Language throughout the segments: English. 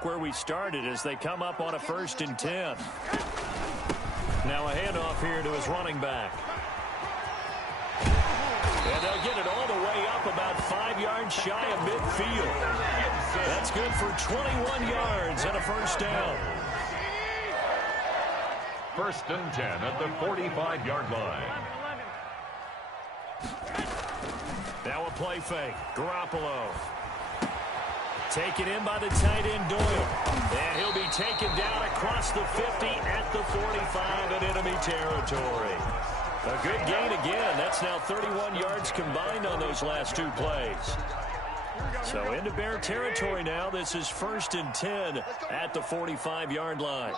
back where we started as they come up on a 1st and 10. Now a handoff here to his running back. And they'll get it all the way up about 5 yards shy of midfield. That's good for 21 yards and a 1st down. 1st and 10 at the 45-yard line. Now a play fake. Garoppolo. Taken in by the tight end Doyle. And he'll be taken down across the 50 at the 45 in enemy territory. A good gain again. That's now 31 yards combined on those last 2 plays. So into Bear territory now. This is 1st and 10 at the 45-yard line.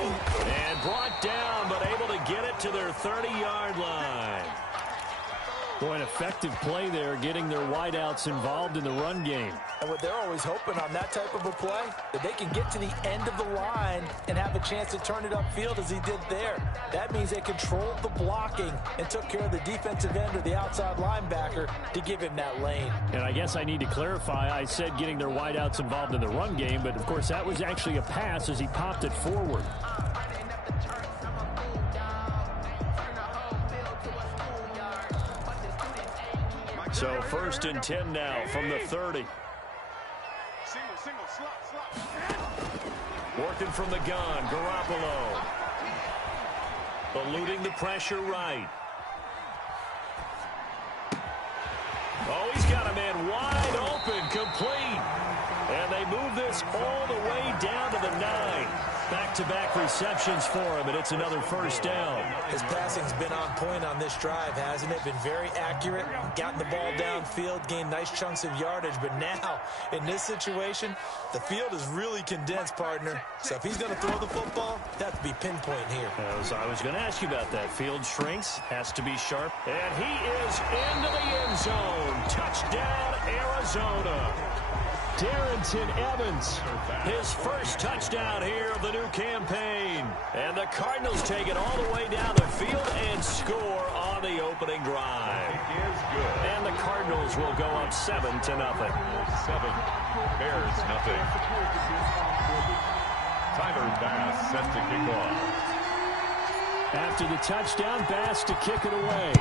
And brought down, but able to get it to their 30-yard line. Boy, an effective play there, getting their wideouts involved in the run game. And what they're always hoping on that type of a play, that they can get to the end of the line and have a chance to turn it upfield as he did there. That means they controlled the blocking and took care of the defensive end or the outside linebacker to give him that lane. And I guess I need to clarify, I said getting their wideouts involved in the run game, but of course that was actually a pass as he popped it forward. So 1st and 10 now from the 30. Working from the gun, Garoppolo. Eluding the pressure right. Oh, he's got a man wide open, complete. And they move this all the way down to the 9. Back-to-back receptions for him, and it's another 1st down. His passing's been on point on this drive, hasn't it? Been very accurate, gotten the ball downfield, gained nice chunks of yardage. But now, in this situation, the field is really condensed, partner. So if he's going to throw the football, that has to be pinpoint here. I was going to ask you about that. Field shrinks, has to be sharp. And he is into the end zone. Touchdown, Arizona. Darrington Evans, his 1st touchdown here of the new campaign. And the Cardinals take it all the way down the field and score on the opening drive. And the Cardinals will go up 7-0. 7, Bears nothing. Tyler Bass set to kick off. After the touchdown, Bass to kick it away.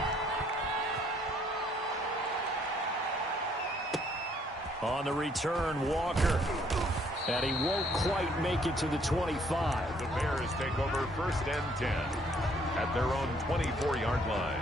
On the return, Walker. And he won't quite make it to the 25. The Bears take over 1st and 10 at their own 24-yard line.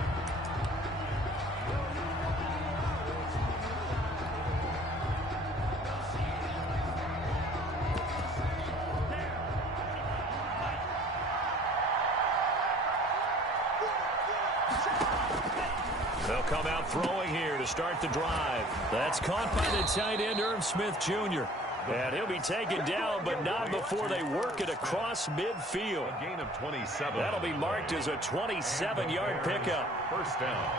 They'll come out throwing here to start the drive. That's caught by the tight end, Irv Smith Jr. And he'll be taken down, but not before they work it across midfield. A gain of 27. That'll be marked as a 27-yard pickup. 1st down.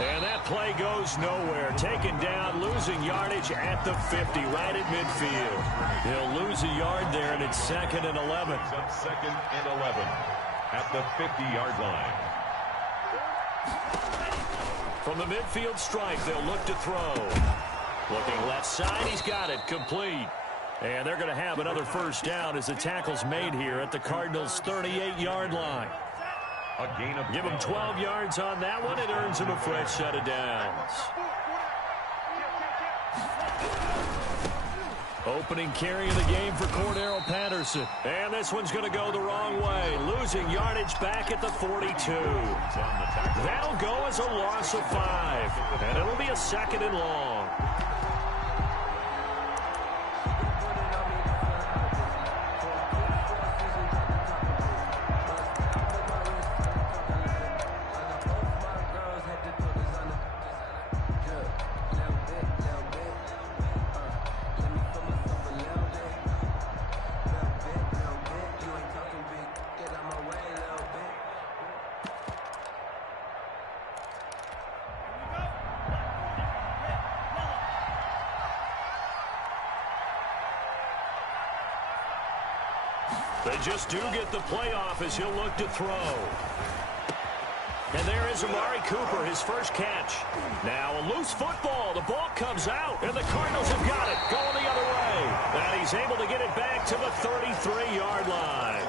And that play goes nowhere. Taken down, losing yardage at the 50, right at midfield. He'll lose a yard there, and it's 2nd and 11. 2nd and 11 at the 50-yard line. From the midfield stripe, they'll look to throw. Looking left side, he's got it, complete. And they're going to have another 1st down as the tackle's made here at the Cardinals' 38-yard line. A gain of Give him 12 yards on that one. It earns him a fresh set of downs. Opening carry of the game for Cordero Patterson. And this one's going to go the wrong way. Losing yardage back at the 42. That'll go as a loss of 5. And it'll be a 2nd and long. They just do get the playoff as he'll look to throw. And there is Amari Cooper, his first catch. Now a loose football. The ball comes out, and the Cardinals have got it going the other way. And he's able to get it back to the 33-yard line.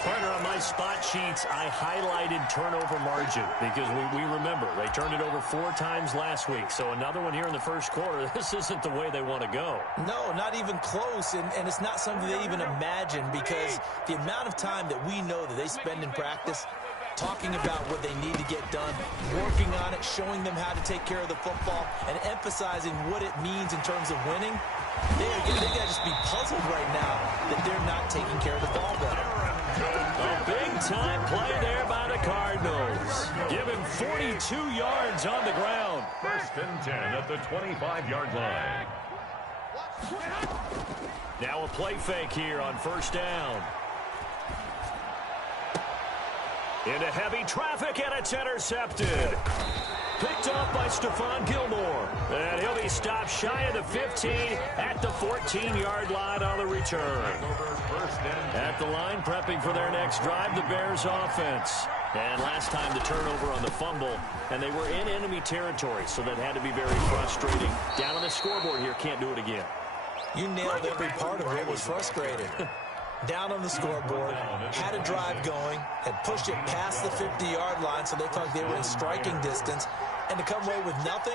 Partner, on my spot sheets, I highlighted turnover margin because we remember they turned it over 4 times last week. So another one here in the first quarter. This isn't the way they want to go. No, not even close, and it's not something they even imagine because the amount of time that we know that they spend in practice talking about what they need to get done, working on it, showing them how to take care of the football, and emphasizing what it means in terms of winning. They got to just be puzzled right now that they're not taking care of the ball better. A big-time play there by the Cardinals. Give him 42 yards on the ground. 1st and 10 at the 25-yard line. Now a play fake here on 1st down. Into heavy traffic, and it's intercepted. Picked off by Stephon Gilmore. And he'll be stopped shy of the 15 at the 14-yard line on the return. At the line, prepping for their next drive, the Bears offense. And last time the turnover on the fumble, and they were in enemy territory, so that had to be very frustrating. Down on the scoreboard here, can't do it again. You nailed every part of what was frustrating. Down on the scoreboard, had a drive going, had pushed it past the 50-yard line, so they thought they were in striking distance, and to come away with nothing,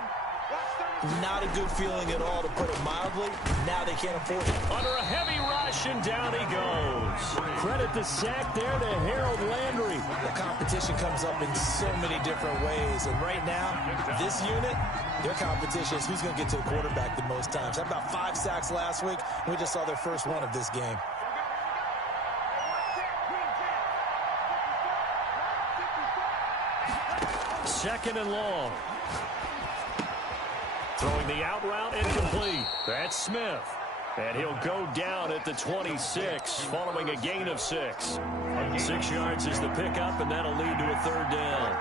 not a good feeling at all, to put it mildly. Now they can't afford it. Under a heavy rush, and down he goes. Credit the sack there to Harold Landry. The competition comes up in so many different ways, and right now, this unit, their competition is who's going to get to the quarterback the most times. Had about 5 sacks last week. We just saw their first one of this game. Second and long. Throwing the out route, incomplete. That's Smith. And he'll go down at the 26, following a gain of 6. 6 yards is the pickup, and that'll lead to a 3rd down.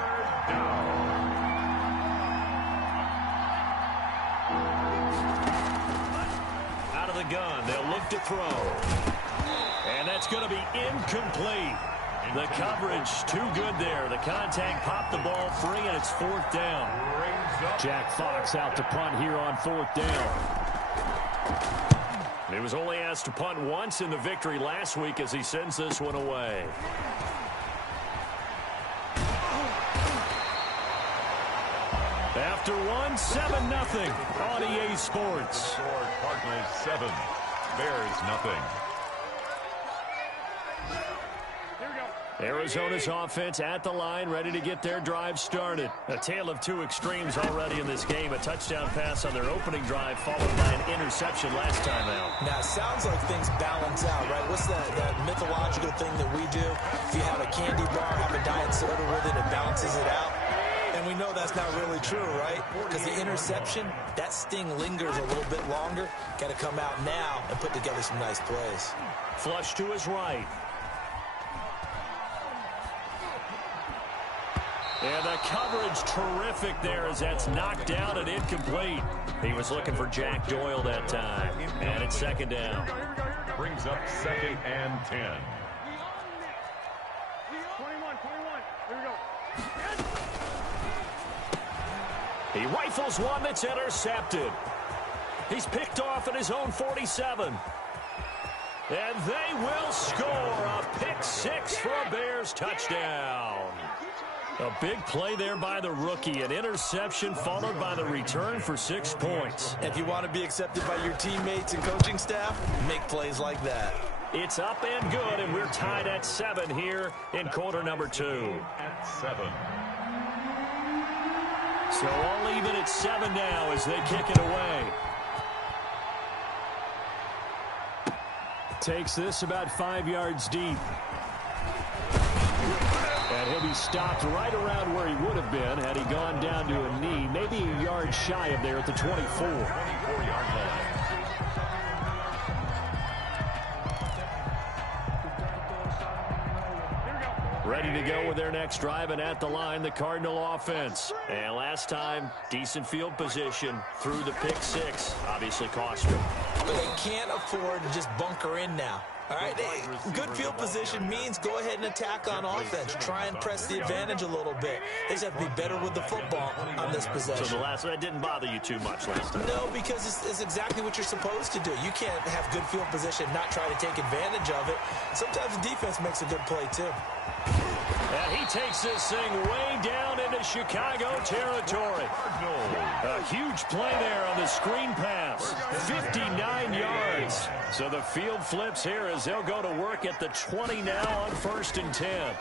Out of the gun, they'll look to throw. And that's going to be incomplete. The coverage too good there. The contact popped the ball free, and it's 4th down. Jack Fox out to punt here on 4th down. He was only asked to punt once in the victory last week as he sends this one away. After one, 7-0 on EA Sports. Cardinals 7, Bears nothing. Arizona's offense at the line, ready to get their drive started. A tale of 2 extremes already in this game. A touchdown pass on their opening drive, followed by an interception last time out. Now, it sounds like things balance out, right? What's that mythological thing that we do? If you have a candy bar, have a diet soda with it, it balances it out. And we know that's not really true, right? Because the interception, that sting lingers a little bit longer. Got to come out now and put together some nice plays. Flush to his right. And the coverage terrific there as that's knocked down and incomplete. He was looking for Jack Doyle that time. And it's 2nd down. Brings up 2nd and 10. 21. Here we go. He rifles one that's intercepted. He's picked off at his own 47. And they will score a pick 6 for a Bears touchdown. A big play there by the rookie. An interception followed by the return for 6 points. If you want to be accepted by your teammates and coaching staff, make plays like that. It's up and good, and we're tied at 7 here in quarter number 2. At 7. So all even at 7 now as they kick it away. Takes this about 5 yards deep. And he'll be stopped right around where he would have been had he gone down to a knee, maybe a yard shy of there at the 24. 24-yard line. Ready to go with their next drive, and at the line, the Cardinal offense. And last time, decent field position through the pick 6. Obviously cost them. But they can't afford to just bunker in now. All right, good field position means go ahead and attack on offense. Try and press the advantage a little bit. They just have to be better with the football on this possession. So the last one, that didn't bother you too much last time? No, because it's exactly what you're supposed to do. You can't have good field position, not try to take advantage of it. Sometimes the defense makes a good play, too. And he takes this thing way down into Chicago territory. A huge play there on the screen pass. 59 yards. So the field flips here as they'll go to work at the 20 now on 1st and 10.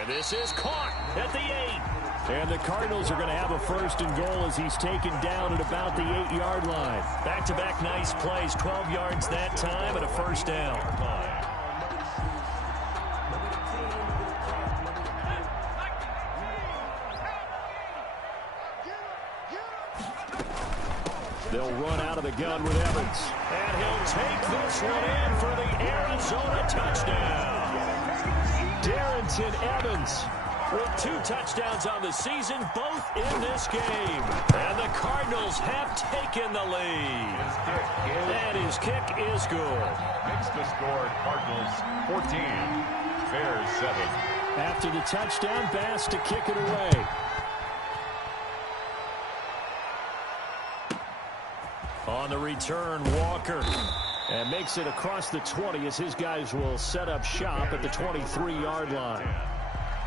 And this is caught at the 8. And the Cardinals are going to have a 1st and goal as he's taken down at about the 8-yard line. Back-to-back nice plays, 12 yards that time and a 1st down. They'll run out of the gun with Evans. And he'll take this one in for the Arizona touchdown. Darrington Evans with 2 touchdowns on the season, both in this game. And the Cardinals have taken the lead. And his kick is good. Makes the score Cardinals 14, Bears 7. After the touchdown, Bass to kick it away. On the return, Walker. And makes it across the 20 as his guys will set up shop at the 23-yard line.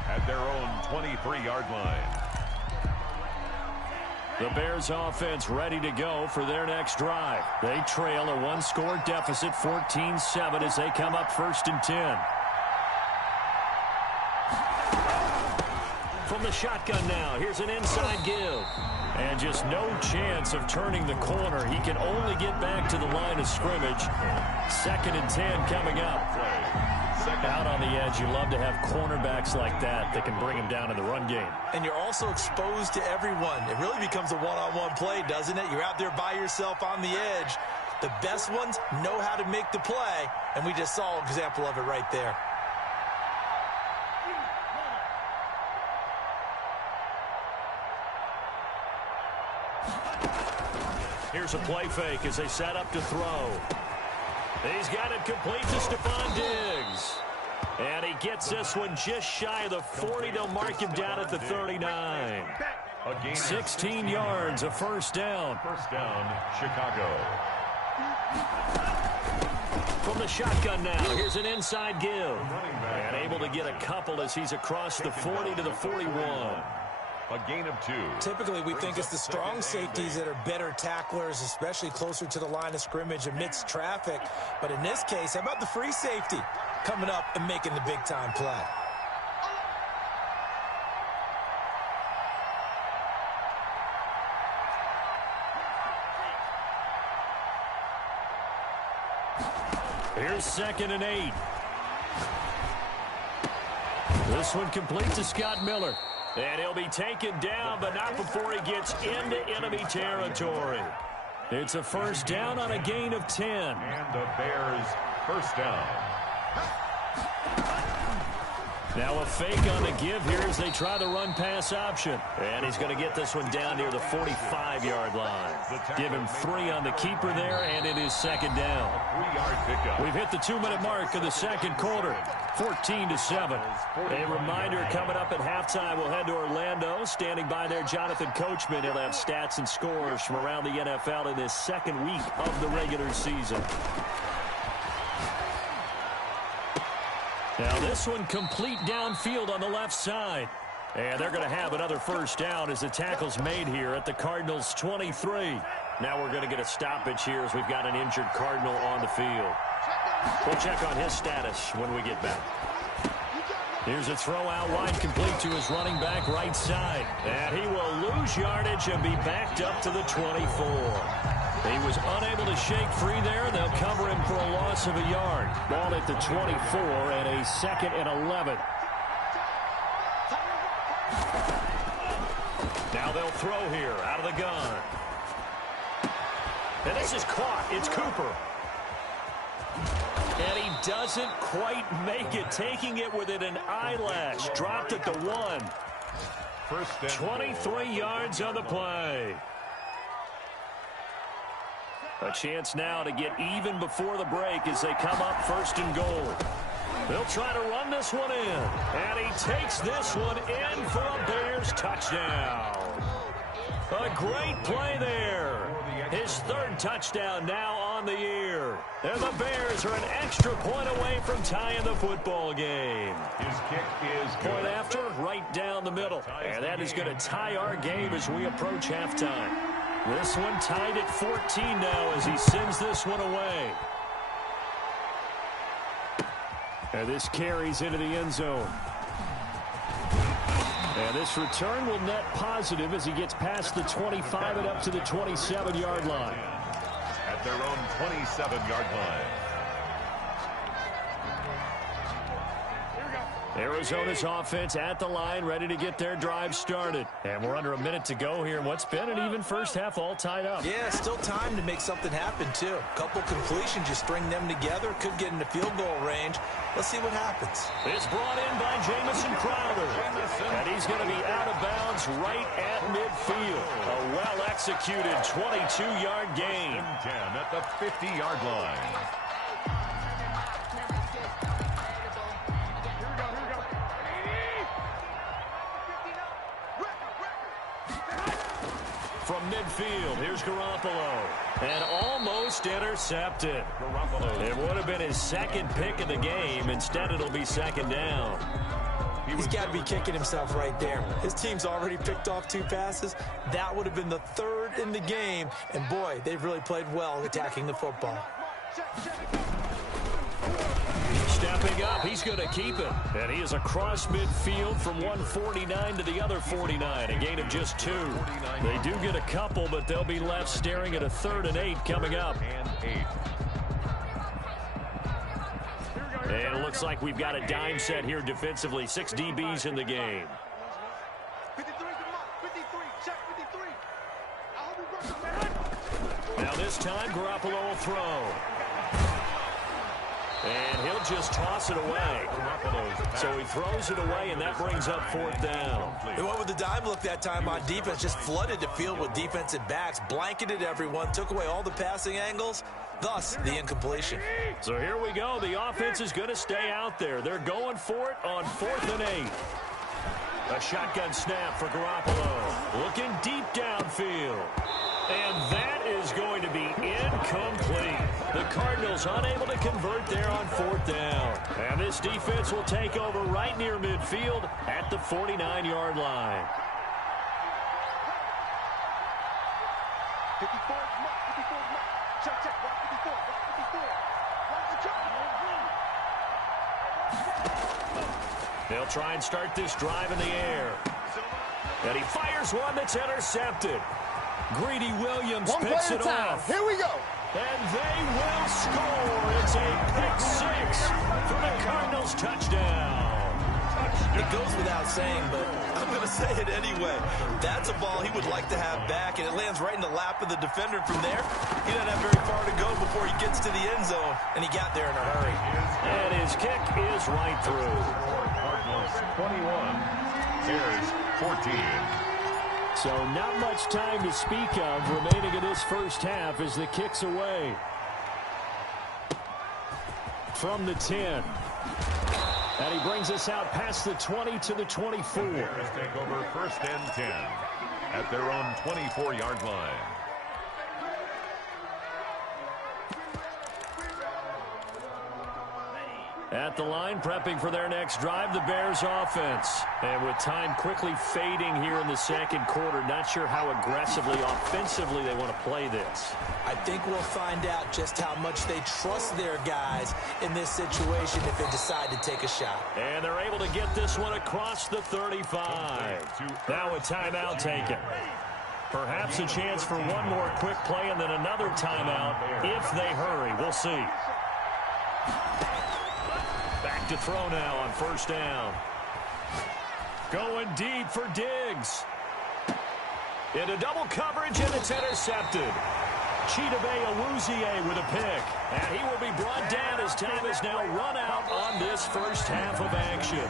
At their own 23-yard line. The Bears offense ready to go for their next drive. They trail a 1-score deficit, 14-7, as they come up 1st and 10. From the shotgun now, here's an inside give. And just no chance of turning the corner. He can only get back to the line of scrimmage. 2nd and 10 coming up. Out on the edge, you love to have cornerbacks like that that can bring him down in the run game. And you're also exposed to everyone. It really becomes a one-on-one play, doesn't it? You're out there by yourself on the edge. The best ones know how to make the play, and we just saw an example of it right there. Here's a play fake as they set up to throw. He's got it complete to Stephon Diggs. And he gets this one just shy of the 40. They'll mark him down at the 39. 16 yards, a 1st down. 1st down, Chicago. From the shotgun now, here's an inside give. And able to get a couple as he's across the 40 to the 41. A gain of 2. Typically, we think it's the strong safeties that are better tacklers, especially closer to the line of scrimmage amidst traffic. But in this case, how about the free safety coming up and making the big-time play? Here's 2nd and 8. This one complete to Scott Miller. And he'll be taken down, but not before he gets into enemy territory. It's a 1st down on a gain of 10. And the Bears 1st down. Now a fake on the give here as they try the run-pass option. And he's going to get this one down near the 45-yard line. Give him 3 on the keeper there, and it is 2nd down. 3-yard pickup. We've hit the 2-minute mark of the 2nd quarter. 14-7. A reminder coming up at halftime. We'll head to Orlando. Standing by there, Jonathan Coachman. He'll have stats and scores from around the NFL in this 2nd week of the regular season. Now this one complete downfield on the left side. And they're going to have another 1st down as the tackle's made here at the Cardinals' 23. Now we're going to get a stoppage here as we've got an injured Cardinal on the field. We'll check on his status when we get back. Here's a throw out wide, complete to his running back right side. And he will lose yardage and be backed up to the 24. He was unable to shake free there. They'll cover him for a loss of a yard. Ball at the 24 and a 2nd and 11. Now they'll throw here out of the gun. And this is caught. It's Cooper. And he doesn't quite make it, taking it within an eyelash. Dropped at the 1. 23 yards on the play. A chance now to get even before the break as they come up 1st and goal. They'll try to run this one in. And he takes this one in for a Bears touchdown. A great play there. His 3rd touchdown now on the year. And the Bears are an extra point away from tying the football game. His kick is good. Point after, right down the middle. And that is going to tie our game as we approach halftime. This one tied at 14 now as he sends this one away. And this carries into the end zone. And this return will net positive as he gets past the 25 and up to the 27-yard line. At their own 27-yard line. Arizona's offense at the line, ready to get their drive started. And we're under a minute to go here in what's been an even first half, all tied up. Yeah, still time to make something happen, too. Couple completions, you string them together, could get into field goal range. Let's see what happens. It's brought in by Jamison Crowder. And he's going to be out of bounds right at midfield. A well-executed 22-yard gain. 10 at the 50-yard line. From midfield, here's Garoppolo. And almost intercepted. It would have been his 2nd pick of the game. Instead, it'll be 2nd down. He's got to be kicking himself right there. His team's already picked off 2 passes. That would have been the 3rd in the game. And, boy, they've really played well attacking the football. Stepping up, he's going to keep it. And he is across midfield from 149 to the other 49, a gain of just 2. They do get a couple, but they'll be left staring at a 3rd and 8 coming up. And it looks like we've got a dime set here defensively. 6 DBs in the game. 53. Now this time, Garoppolo will throw. And he'll just toss it away. So he throws it away, and that brings up 4th down. They went with the dime look that time on defense. Just flooded the field with defensive backs, blanketed everyone, took away all the passing angles, thus the incompletion. So here we go. The offense is going to stay out there. They're going for it on 4th and 8. A shotgun snap for Garoppolo. Looking deep downfield. And that is going to be incomplete. The Cardinals unable to convert there on 4th down. And this defense will take over right near midfield at the 49-yard line. 54, check, right 54. They'll try and start this drive in the air. And he fires one that's intercepted. Greedy Williams picks it off. Here we go. And they will score. It's a pick 6 for the Cardinals touchdown. It goes without saying, but I'm going to say it anyway. That's a ball he would like to have back, and it lands right in the lap of the defender from there. He doesn't have very far to go before he gets to the end zone, and he got there in a hurry. And his kick is right through. Cardinals 21, Bears 14. So not much time to speak of remaining in this first half as the kick's away. From the 10. And he brings us out past the 20 to the 24. The Bears take over 1st and 10 at their own 24-yard line. At the line, prepping for their next drive, the Bears offense. And with time quickly fading here in the 2nd quarter, not sure how aggressively, offensively they want to play this. I think we'll find out just how much they trust their guys in this situation if they decide to take a shot. And they're able to get this one across the 35. Now a timeout taken. Perhaps a chance for one more quick play and then another timeout if they hurry. We'll see. Back to throw now on 1st down. Going deep for Diggs. Into double coverage, and it's intercepted. Chidobe Awuzie with a pick. And he will be brought down as time has now run out on this first half of action.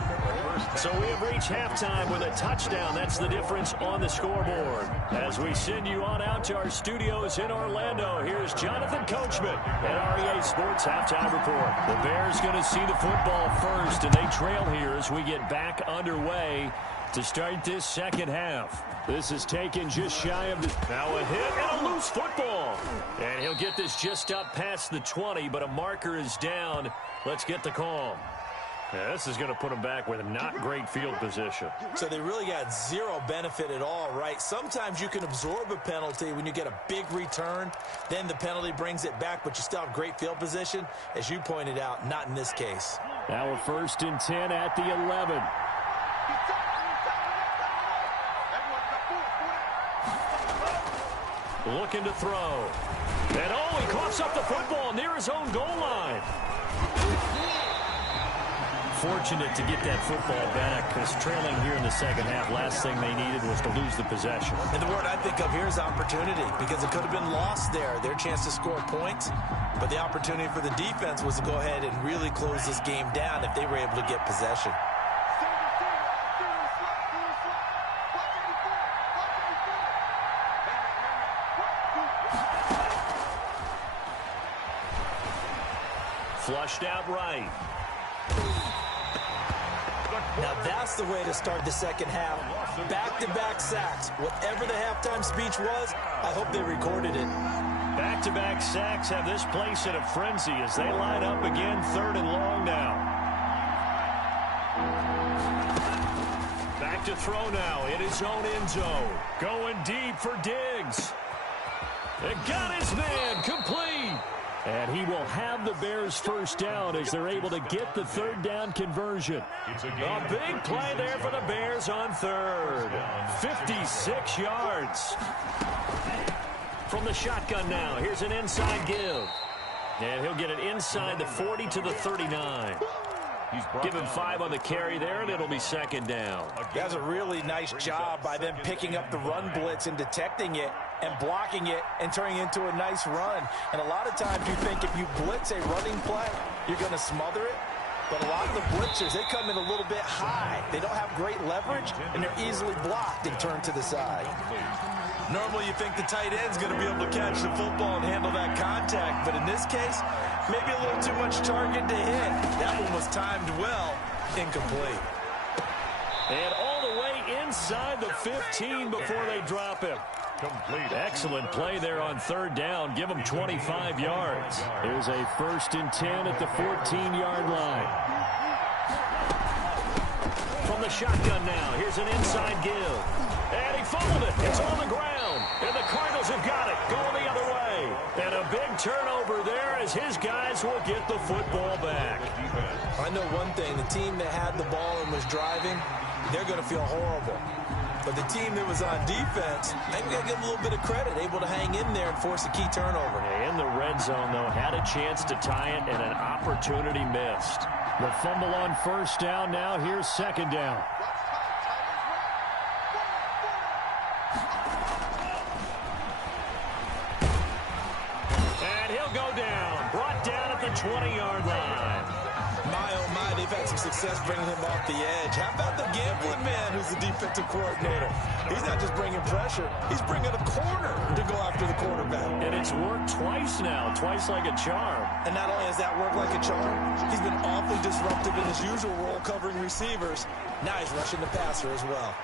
So we have reached halftime with a touchdown. That's the difference on the scoreboard. As we send you on out to our studios in Orlando, here's Jonathan Coachman at REA Sports Halftime Report. The Bears going to see the football first, and they trail here as we get back underway to start this second half. This is taken just shy of the... Now a hit and a loose football. And he'll get this just up past the 20, but a marker is down. Let's get the call. Yeah, this is going to put them back with not great field position. So they really got zero benefit at all, right? Sometimes you can absorb a penalty when you get a big return. Then the penalty brings it back, but you still have great field position. As you pointed out, not in this case. Now a 1st and 10 at the 11. Looking to throw. And he coughs up the football near his own goal line. Fortunate to get that football back, because trailing here in the second half, last thing they needed was to lose the possession. And the word I think of here is opportunity, because it could have been lost there, their chance to score points. But the opportunity for the defense was to go ahead and really close this game down if they were able to get possession. Flushed out right. Now that's the way to start the second half. Back-to-back sacks. Whatever the halftime speech was, I hope they recorded it. Back-to-back sacks have this place in a frenzy as they line up again, 3rd and long now. Back to throw now in his own end zone. Going deep for Diggs. It got his man complete. And he will have the Bears first down as they're able to get the 3rd down conversion. A big play there for the Bears on 3rd. 56 yards. From the shotgun now, here's an inside give. And he'll get it inside the 40 to the 39. Give him 5 on the carry there, and it'll be 2nd down. That's a really nice job by them picking up the run blitz and detecting it and blocking it and turning it into a nice run. And a lot of times you think if you blitz a running play, you're going to smother it. But a lot of the blitzers, they come in a little bit high. They don't have great leverage, and they're easily blocked and turned to the side. Normally you think the tight end's going to be able to catch the football and handle that contact. But in this case, maybe a little too much target to hit. That one was timed well, incomplete. And all the way inside the 15 before they drop him. Complete. Excellent play there on 3rd down. Give him 25 yards. Here's a 1st and 10 at the 14-yard line. From the shotgun now, here's an inside give. And he fumbled it. It's on the ground. And the Cardinals have got it. Going the other way. And a big turnover there as his guys will get the football back. I know one thing. The team that had the ball and was driving, they're going to feel horrible. But the team that was on defense, I'm going to give them a little bit of credit, able to hang in there and force a key turnover. In the red zone, though, had a chance to tie it and an opportunity missed. The fumble on 1st down. Now here's 2nd down. And he'll go down. Brought down at the 20-yard line. My, oh my, they've had some success bringing him off the edge. How about the gambling man who's the defensive coordinator? He's not just bringing pressure. He's bringing a corner to go after the quarterback. And it's worked twice now, twice like a charm. And not only has that worked like a charm, he's been awfully disruptive in his usual role covering receivers. Now he's rushing the passer as well.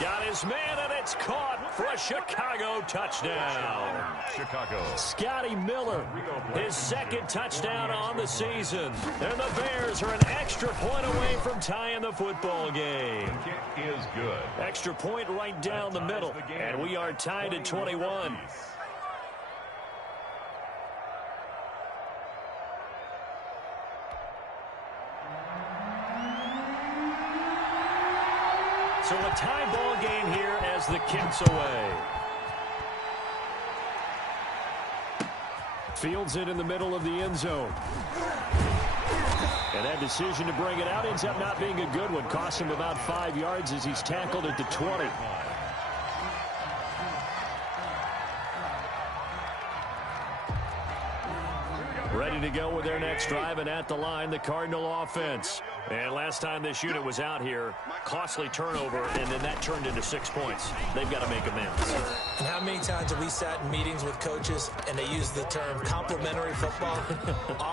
Got his man, and it's caught for a Chicago touchdown. Chicago. Scotty Miller, his 2nd touchdown on the season. And the Bears are an extra point away from tying the football game. Kick is good. Extra point right down the middle. And we are tied at 21. So a tie ball game here as the kick's away. Fields it in the middle of the end zone. And that decision to bring it out ends up not being a good one. Cost him about 5 yards as he's tackled at the 20. Ready ready to go with their next drive, and at the line, the Cardinal offense. And last time this unit was out here, costly turnover, and then that turned into 6 points. They've got to make amends. And how many times have we sat in meetings with coaches and they use the term complementary football?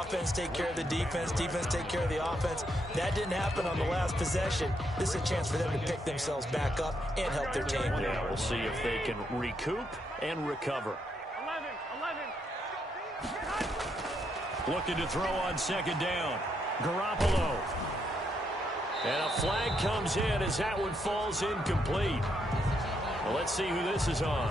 Offense take care of the defense, defense take care of the offense. That didn't happen on the last possession. This is a chance for them to pick themselves back up and help their team. Yeah, we'll see if they can recoup and recover. 11. Looking to throw on second down. Garoppolo. And a flag comes in as that one falls incomplete. Well, let's see who this is on.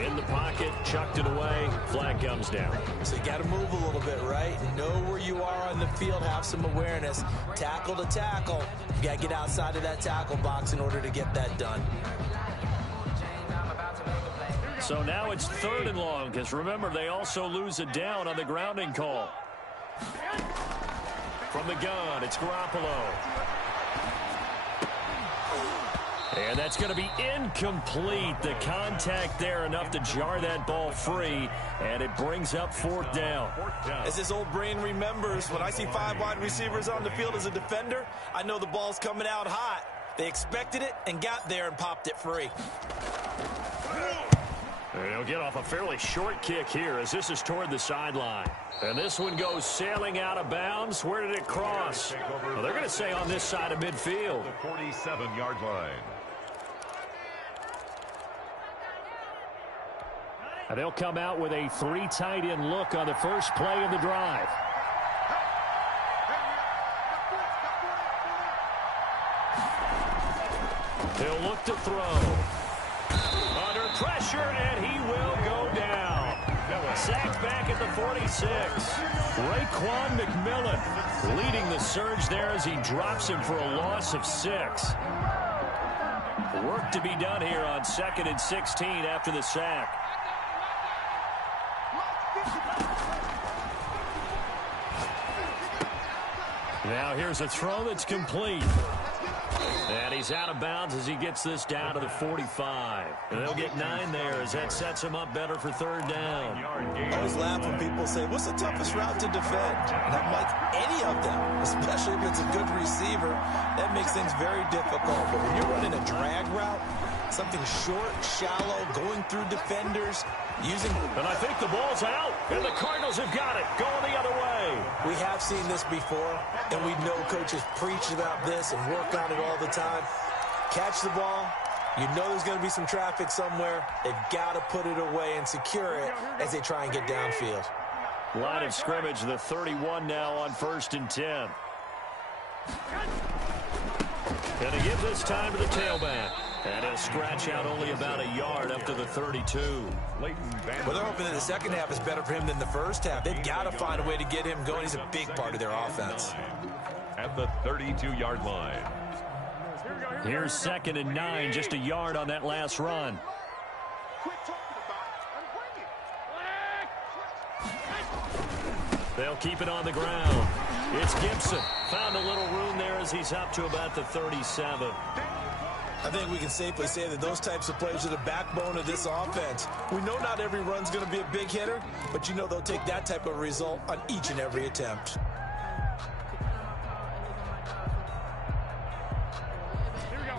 In the pocket, chucked it away. Flag comes down. So you got to move a little bit, right? Know where you are on the field, have some awareness. Tackle to tackle. You got to get outside of that tackle box in order to get that done. So now it's 3rd and long, because remember, they also lose a down on the grounding call. From the gun, it's Garoppolo. And that's going to be incomplete. The contact there enough to jar that ball free, and it brings up 4th down. As this old brain remembers, when I see 5 wide receivers on the field as a defender, I know the ball's coming out hot. They expected it and got there and popped it free. And he'll get off a fairly short kick here as this is toward the sideline. And this one goes sailing out of bounds. Where did it cross? Well, they're going to say on this side of midfield. The 47-yard line. And they'll come out with a 3 tight end look on the first play of the drive. He'll look to throw. Under pressure, and he will go down. Sacked back at the 46. Raekwon McMillan leading the surge there as he drops him for a loss of 6. Work to be done here on 2nd and 16 after the sack. Now here's a throw that's complete. And he's out of bounds as he gets this down to the 45. And they'll get 9 there as that sets him up better for 3rd down. I always laugh when people say, what's the toughest route to defend? And I'm like, any of them, especially if it's a good receiver. That makes things very difficult. But when you're running a drag route, something short, shallow, going through defenders, using... And I think the ball's out, and the Cardinals have got it, going the other way. We have seen this before, and we know coaches preach about this and work on it all the time. Catch the ball. You know there's going to be some traffic somewhere. They've got to put it away and secure it as they try and get downfield. Line of scrimmage, the 31 now on 1st and 10. Going to give this time to the tailback. And he'll scratch out only about a yard up to the 32. Well, they're hoping that the second half is better for him than the first half. They've got to find a way to get him going. He's a big part of their offense. At the 32-yard line. Here's 2nd and 9, just a yard on that last run. They'll keep it on the ground. It's Gibson. Found a little room there as he's up to about the 37. I think we can safely say that those types of plays are the backbone of this offense. We know not every run's going to be a big hitter, but you know they'll take that type of result on each and every attempt.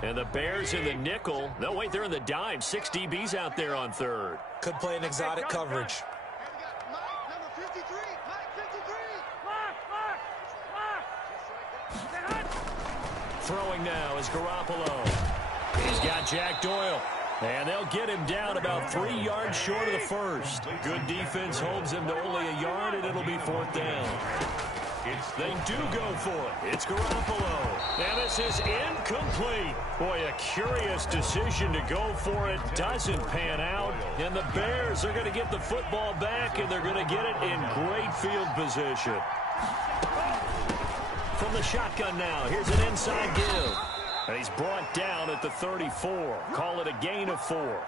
And the Bears in the nickel. No, wait, they're in the dime. 6 DBs out there on 3rd. Could play an exotic coverage. Throwing now is Garoppolo. He's got Jack Doyle. And they'll get him down about 3 yards short of the first. Good defense holds him to only a yard, and it'll be 4th down. They do go for it. It's Garoppolo. And this is incomplete. Boy, a curious decision to go for it. Doesn't pan out. And the Bears are going to get the football back, and they're going to get it in great field position. From the shotgun now, here's an inside give. And he's brought down at the 34. Call it a gain of 4.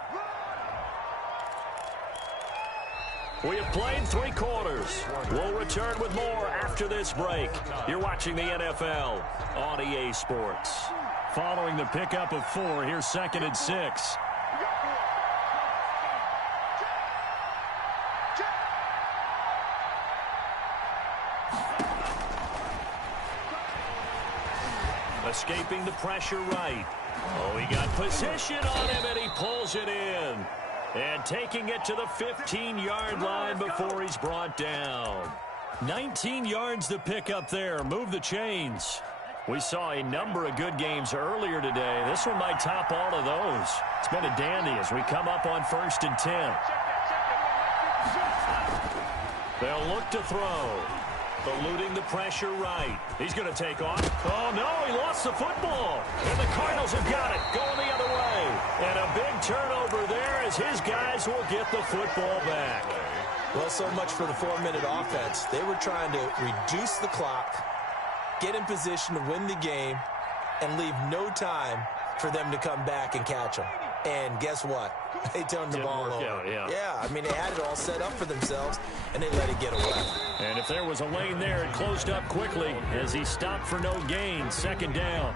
We have played 3 quarters. We'll return with more after this break. You're watching the NFL on EA Sports. Following the pickup of 4, here's 2nd and 6. Escaping the pressure right. Oh, he got position on him, and he pulls it in. And taking it to the 15-yard line before he's brought down. 19 yards to pick up there. Move the chains. We saw a number of good games earlier today. This one might top all of those. It's been a dandy as we come up on 1st and 10. They'll look to throw. Eluding the pressure right. He's going to take off. Oh, no, he lost the football. And the Cardinals have got it going the other way. And a big turnover there as his guys will get the football back. Well, so much for the 4-minute offense. They were trying to reduce the clock, get in position to win the game, and leave no time for them to come back and catch them. And guess what? They turned the ball over. Yeah, I mean, they had it all set up for themselves, and they let it get away. And if there was a lane there, it closed up quickly as he stopped for no gain. 2nd down.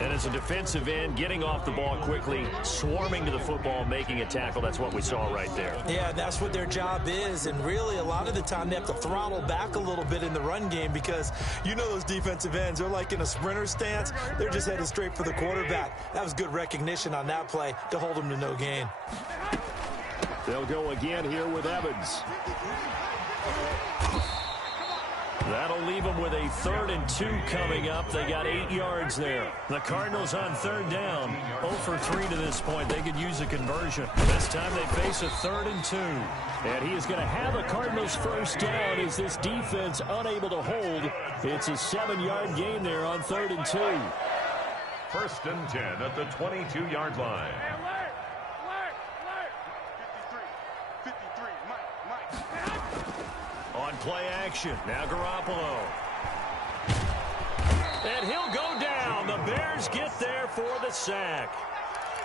And as a defensive end, getting off the ball quickly, swarming to the football, making a tackle, that's what we saw right there. Yeah, that's what their job is. And really, a lot of the time, they have to throttle back a little bit in the run game because you know those defensive ends, they're like in a sprinter stance. They're just headed straight for the quarterback. That was good recognition on that play to hold them to no gain. They'll go again here with Evans. That'll leave them with a 3rd and 2 coming up. They got 8 yards there. The Cardinals on 3rd down. 0 for 3 to this point. They could use a conversion. This time they face a 3rd and 2. And he is going to have a Cardinals 1st down as this defense unable to hold. It's a 7-yard gain there on 3rd and 2. 1st and 10 at the 22-yard line. On play action, now Garoppolo. And he'll go down. The Bears get there for the sack.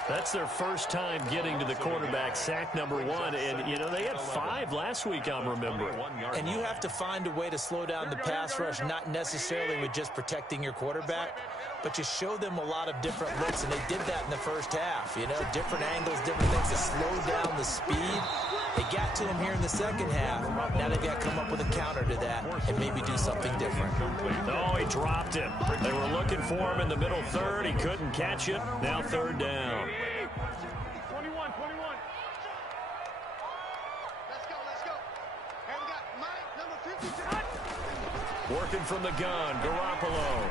That's their first time getting to the quarterback, sack number 1. And, you know, they had 5 last week, I'm remembering. And you have to find a way to slow down the pass rush, not necessarily with just protecting your quarterback, but you show them a lot of different looks, and they did that in the first half. You know, different angles, different things to slow down the speed. They got to him here in the second half. Now they've got to come up with a counter to that and maybe do something different. Oh, he dropped him. They were looking for him in the middle 3rd. He couldn't catch it. Now 3rd down. 21. Let's go. And we got Mike, number 50. Working from the gun, Garoppolo.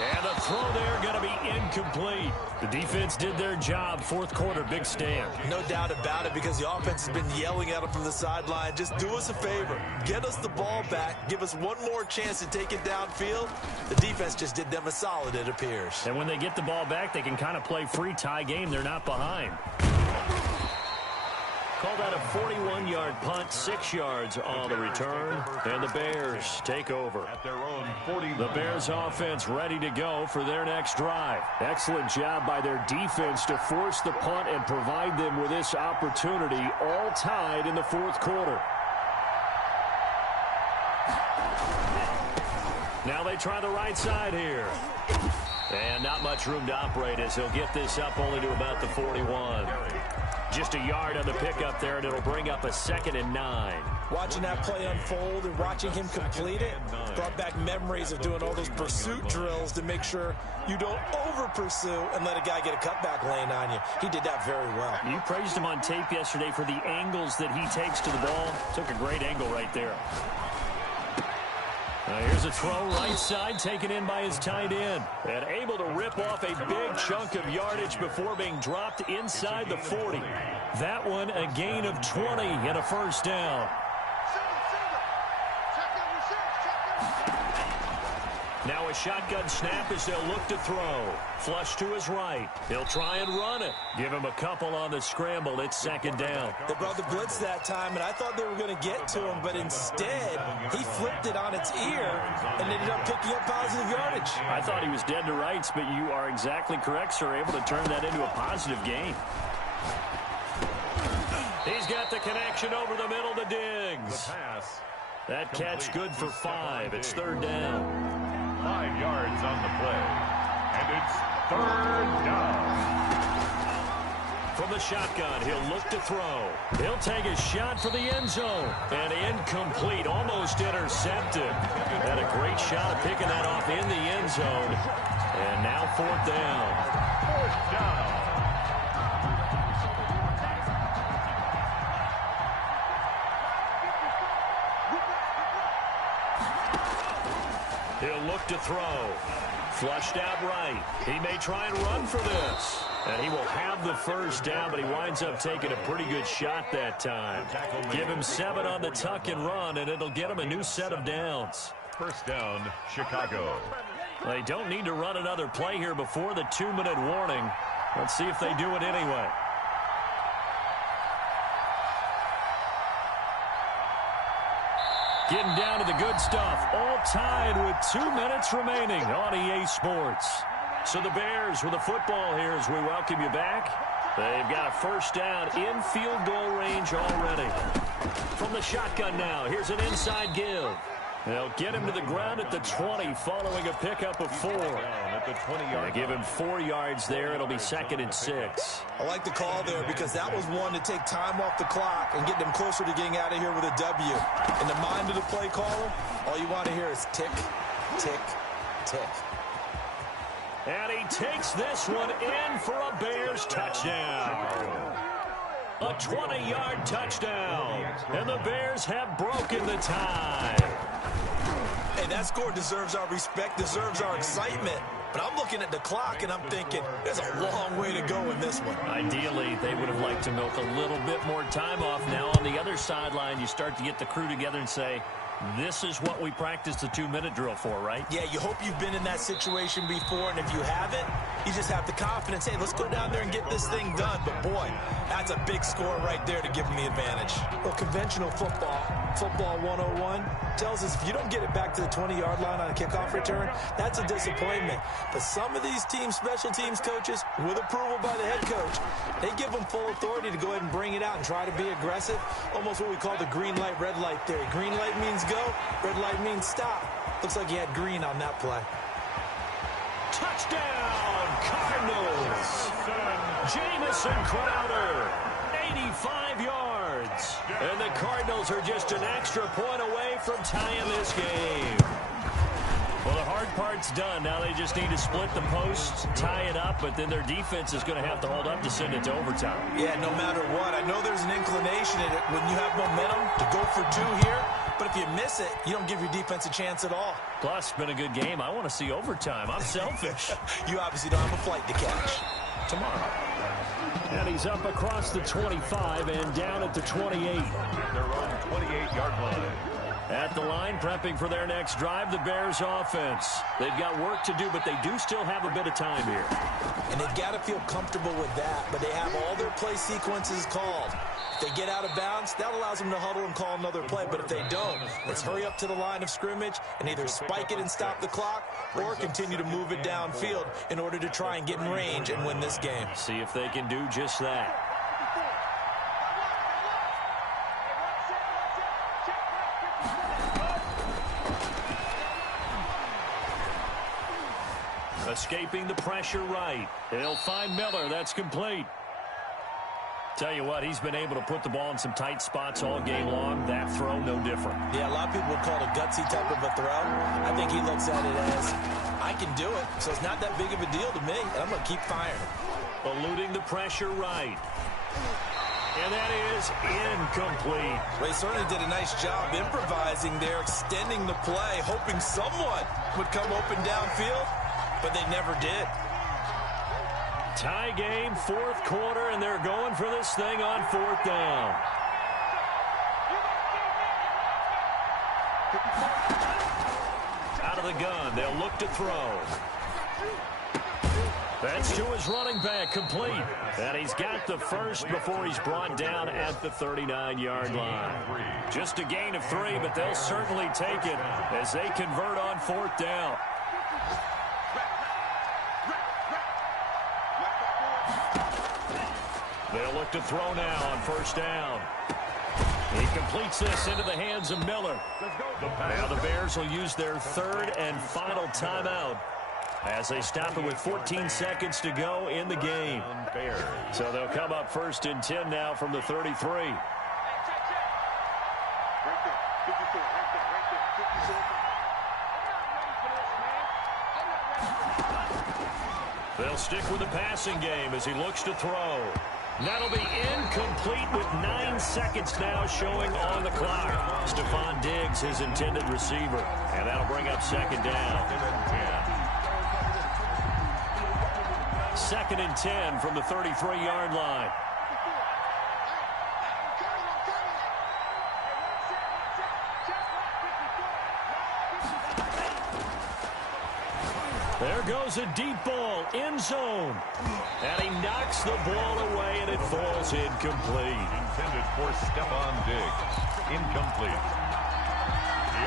And the throw there going to be incomplete. The defense did their job. 4th quarter, big stand. No doubt about it, because the offense has been yelling at them from the sideline. Just do us a favor. Get us the ball back. Give us one more chance to take it downfield. The defense just did them a solid, it appears. And when they get the ball back, they can kind of play free tie game. They're not behind. Call that a 41-yard punt, 6 yards on the return, and the Bears take over. At their own 40. The Bears offense ready to go for their next drive. Excellent job by their defense to force the punt and provide them with this opportunity, all tied in the 4th quarter. Now they try the right side here. And not much room to operate as he'll get this up only to about the 41. Just a yard on the pickup there, and it'll bring up a 2nd and 9. Watching that play unfold and watching him complete it brought back memories of doing all those pursuit drills to make sure you don't over-pursue and let a guy get a cutback lane on you. He did that very well. You praised him on tape yesterday for the angles that he takes to the ball. Took a great angle right there. Here's a throw right side, taken in by his tight end. And able to rip off a big chunk of yardage before being dropped inside the 40. That one a gain of 20 and a 1st down. Now a shotgun snap as they'll look to throw. Flush to his right. He'll try and run it. Give him a couple on the scramble. It's 2nd down. They brought the blitz that time, and I thought they were going to get to him, but instead he flipped it on its ear and ended up picking up positive yardage. I thought he was dead to rights, but you are exactly correct, sir. Able to turn that into a positive gain. He's got the connection over the middle to Diggs. That catch good for 5. It's 3rd down. 5 yards on the play. And it's 3rd down. From the shotgun, he'll look to throw. He'll take a shot for the end zone. And incomplete, almost intercepted. Had a great great shot at picking that off in the end zone. And now 4th down. 4th down. He'll look to throw. Flushed out right. He may try and run for this. And he will have the 1st down, but he winds up taking a pretty good shot that time. Give him 7 on the tuck and run, and it'll get him a new set of downs. 1st down, Chicago. They don't need to run another play here before the 2-minute warning. Let's see if they do it anyway. Getting down to the good stuff. All tied with 2 minutes remaining on EA Sports. So the Bears with the football here as we welcome you back. They've got a 1st down in field goal range already. From the shotgun now, here's an inside give. They'll get him to the ground at the 20 following a pickup of 4. At the 20-yard They give him 4 yards there. It'll be 2nd and 6. I like the call there because that was one to take time off the clock and get them closer to getting out of here with a W. In the mind of the play caller, all you want to hear is tick, tick, tick. And he takes this one in for a Bears touchdown. A 20-yard touchdown. And the Bears have broken the tie. Hey, that score deserves our respect, deserves our excitement. But I'm looking at the clock, and I'm thinking, there's a long way to go in this one. Ideally, they would have liked to milk a little bit more time off. Now, on the other sideline, you start to get the crew together and say, this is what we practiced the 2-minute drill for, right? Yeah, you hope you've been in that situation before, and if you haven't, you just have the confidence, hey, let's go down there and get this thing done. But, boy, that's a big score right there to give them the advantage. Well, conventional football 101, tells us if you don't get it back to the 20-yard line on a kickoff return, that's a disappointment. But some of these teams, special teams coaches, with approval by the head coach, they give them full authority to go ahead and bring it out and try to be aggressive, almost what we call the green light, red light theory. Green light means go, red light means stop. Looks like he had green on that play. Touchdown, Cardinals. Jamison Crowder, 85 yards. And the Cardinals are just an extra point away from tying this game. Well, the hard part's done. Now they just need to split the posts, tie it up, but then their defense is going to have to hold up to send it to overtime. Yeah, no matter what. I know there's an inclination in it when you have momentum to go for 2 here, but if you miss it, you don't give your defense a chance at all. Plus, it's been a good game. I want to see overtime. I'm selfish. You obviously don't have a flight to catch. Tomorrow. And he's up across the 25 and down at the 28. Their own 28-yard line. At the line, prepping for their next drive, the Bears offense. They've got work to do, but they do still have a bit of time here. And they've got to feel comfortable with that, but they have all their play sequences called. If they get out of bounds, that allows them to huddle and call another play. But if they don't, let's hurry up to the line of scrimmage and either spike it and stop the clock or continue to move it downfield in order to try and get in range and win this game. See if they can do just that. Escaping the pressure right. They'll find Miller. That's complete. Tell you what, he's been able to put the ball in some tight spots all game long. That throw, no different. Yeah, a lot of people would call it a gutsy type of a throw. I think he looks at it as, I can do it, so it's not that big of a deal to me, and I'm going to keep firing. Eluding the pressure right. And that is incomplete. Well, he certainly did a nice job improvising there, extending the play, hoping someone would come open downfield, but they never did. Tie game, fourth quarter, and they're going for this thing on 4th down. Out of the gun, they'll look to throw. That's to his running back, complete. And he's got the first before he's brought down at the 39-yard line. Just a gain of 3, but they'll certainly take it as they convert on 4th down. They'll look to throw now on 1st down. He completes this into the hands of Miller. Now the Bears will use their 3rd and final timeout as they stop it with 14 seconds to go in the game. So they'll come up 1st and 10 now from the 33. They'll stick with the passing game as he looks to throw. That'll be incomplete with 9 seconds now showing on the clock. Stephon Diggs, his intended receiver. And that'll bring up second down. 2nd and 10 from the 33-yard line. There goes a deep ball, end zone. And he knocks the ball away, and it falls incomplete. Intended for Stephon Diggs. Incomplete.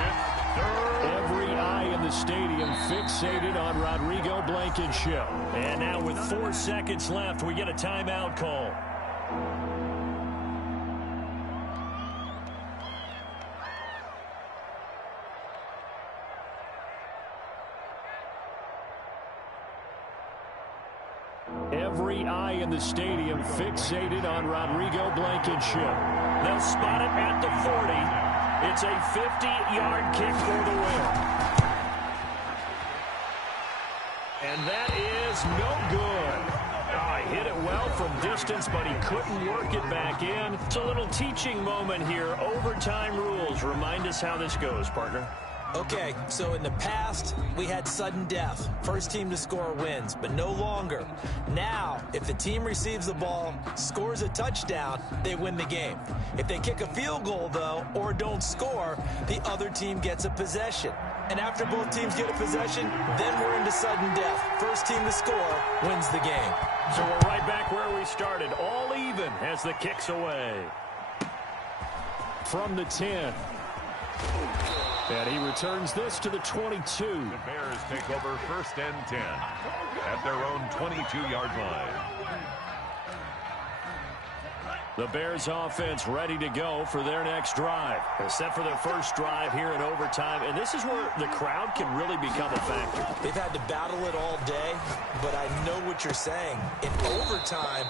It's third. Every eye in the stadium fixated on Rodrigo Blankenship. And now with 4 seconds left, we get a timeout call. Every eye in the stadium fixated on Rodrigo Blankenship. They'll spot it at the 40. It's a 50-yard kick for the win. And that is no good. He hit it well from distance, but he couldn't work it back in. It's a little teaching moment here. Overtime rules. Remind us how this goes, partner. Okay, so in the past, we had sudden death. First team to score wins, but no longer. Now, if the team receives the ball, scores a touchdown, they win the game. If they kick a field goal, though, or don't score, the other team gets a possession. And after both teams get a possession, then we're into sudden death. First team to score wins the game. So we're right back where we started, all even as the kick's away. From the 10. And he returns this to the 22. The Bears take over 1st and 10 at their own 22-yard line. The Bears offense ready to go for their next drive. They're set for their first drive here in overtime, and this is where the crowd can really become a factor. They've had to battle it all day, but I know what you're saying. In overtime,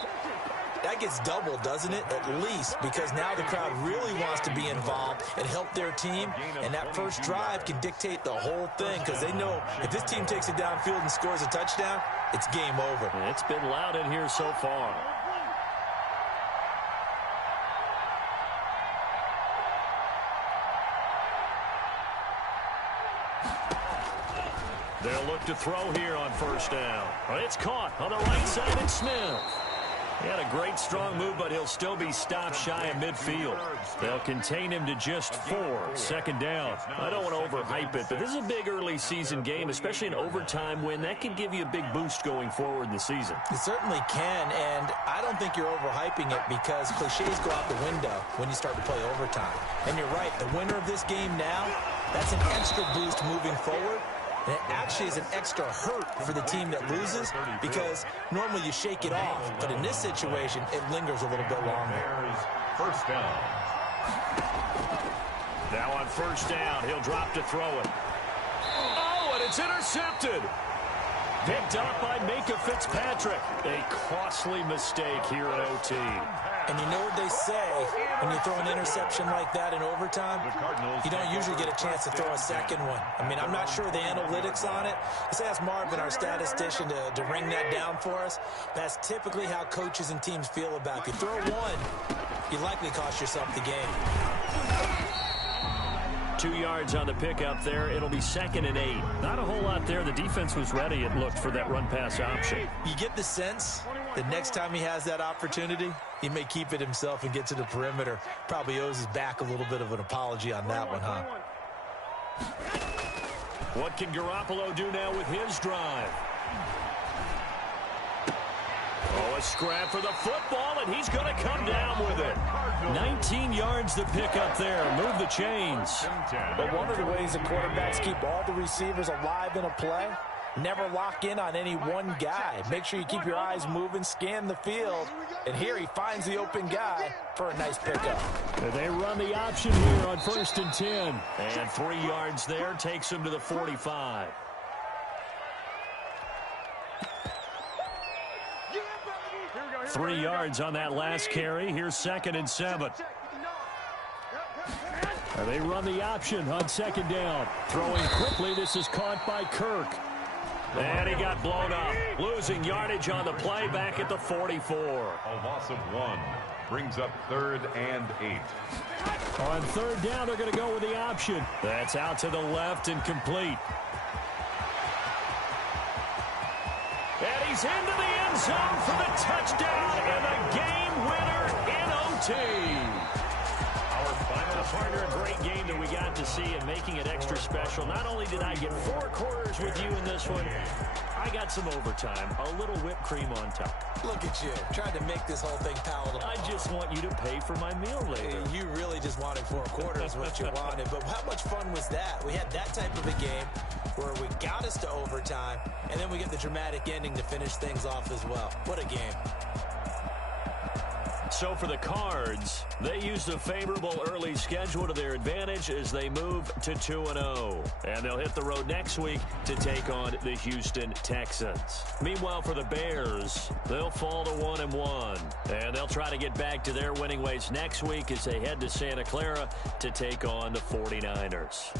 that gets doubled, doesn't it? At least, because now the crowd really wants to be involved and help their team, and that first drive can dictate the whole thing, because they know if this team takes it downfield and scores a touchdown, it's game over. It's been loud in here so far. They'll look to throw here on first down. It's caught on the right side, and Smith. He had a great strong move, but he'll still be stopped shy of midfield. They'll contain him to just 4. Second down. I don't want to overhype it, but this is a big early season game, especially an overtime win. That can give you a big boost going forward in the season. It certainly can, and I don't think you're overhyping it because cliches go out the window when you start to play overtime. And you're right, the winner of this game now, that's an extra boost moving forward. And it actually is an extra hurt for the team that loses because normally you shake it off. But in this situation, it lingers a little bit longer. First down. Now on first down, he'll drop to throw it. Oh, and it's intercepted. Picked up by Minka Fitzpatrick. A costly mistake here at OT. And you know what they say, when you throw an interception like that in overtime, you don't usually get a chance to throw a second one. I mean, I'm not sure the analytics on it. Let's ask Marvin, our statistician, to ring that down for us. That's typically how coaches and teams feel about it. If you throw one, you likely cost yourself the game. 2 yards on the pickup there. It'll be 2nd and 8. Not a whole lot there. The defense was ready, it looked, for that run-pass option. You get the sense that next time he has that opportunity, he may keep it himself and get to the perimeter. Probably owes his back a little bit of an apology on that one, huh? What can Garoppolo do now with his drive? Oh, a scrap for the football, and he's going to come down with it. 19 yards to pick up there. Move the chains. But one of the ways the quarterbacks keep all the receivers alive in a play, never lock in on any one guy. Make sure you keep your eyes moving, scan the field. And here he finds the open guy for a nice pickup. And they run the option here on 1st and 10. And 3 yards there takes him to the 45. Three yards on that last carry. Here's 2nd and 7. And they run the option on 2nd down. Throwing quickly. This is caught by Kirk. And he got blown up, losing yardage on the play back at the 44. A loss of 1 brings up 3rd and 8. On 3rd down, they're going to go with the option. That's out to the left and complete. And he's into the end zone for the touchdown and the game winner in OT. Partner, a great game that we got to see and making it extra special. Not only did I get 4 quarters with you in this one, I got some overtime, a little whipped cream on top. Look at you, trying to make this whole thing palatable. I just want you to pay for my meal later. You really just wanted 4 quarters, what you wanted. But how much fun was that? We had that type of a game where we got us to overtime, and then we get the dramatic ending to finish things off as well. What a game. So for the Cards, they used a favorable early schedule to their advantage as they move to 2-0. And they'll hit the road next week to take on the Houston Texans. Meanwhile, for the Bears, they'll fall to 1-1. And they'll try to get back to their winning ways next week as they head to Santa Clara to take on the 49ers.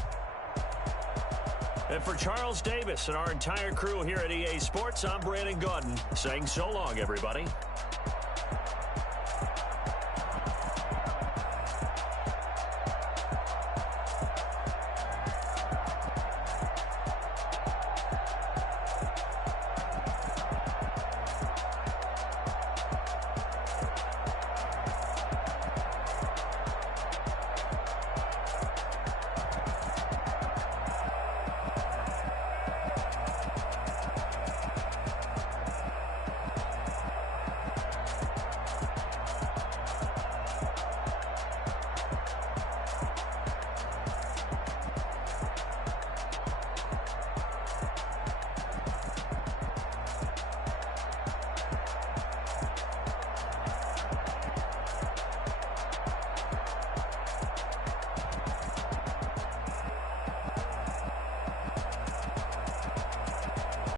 And for Charles Davis and our entire crew here at EA Sports, I'm Brandon Gaudin saying so long, everybody.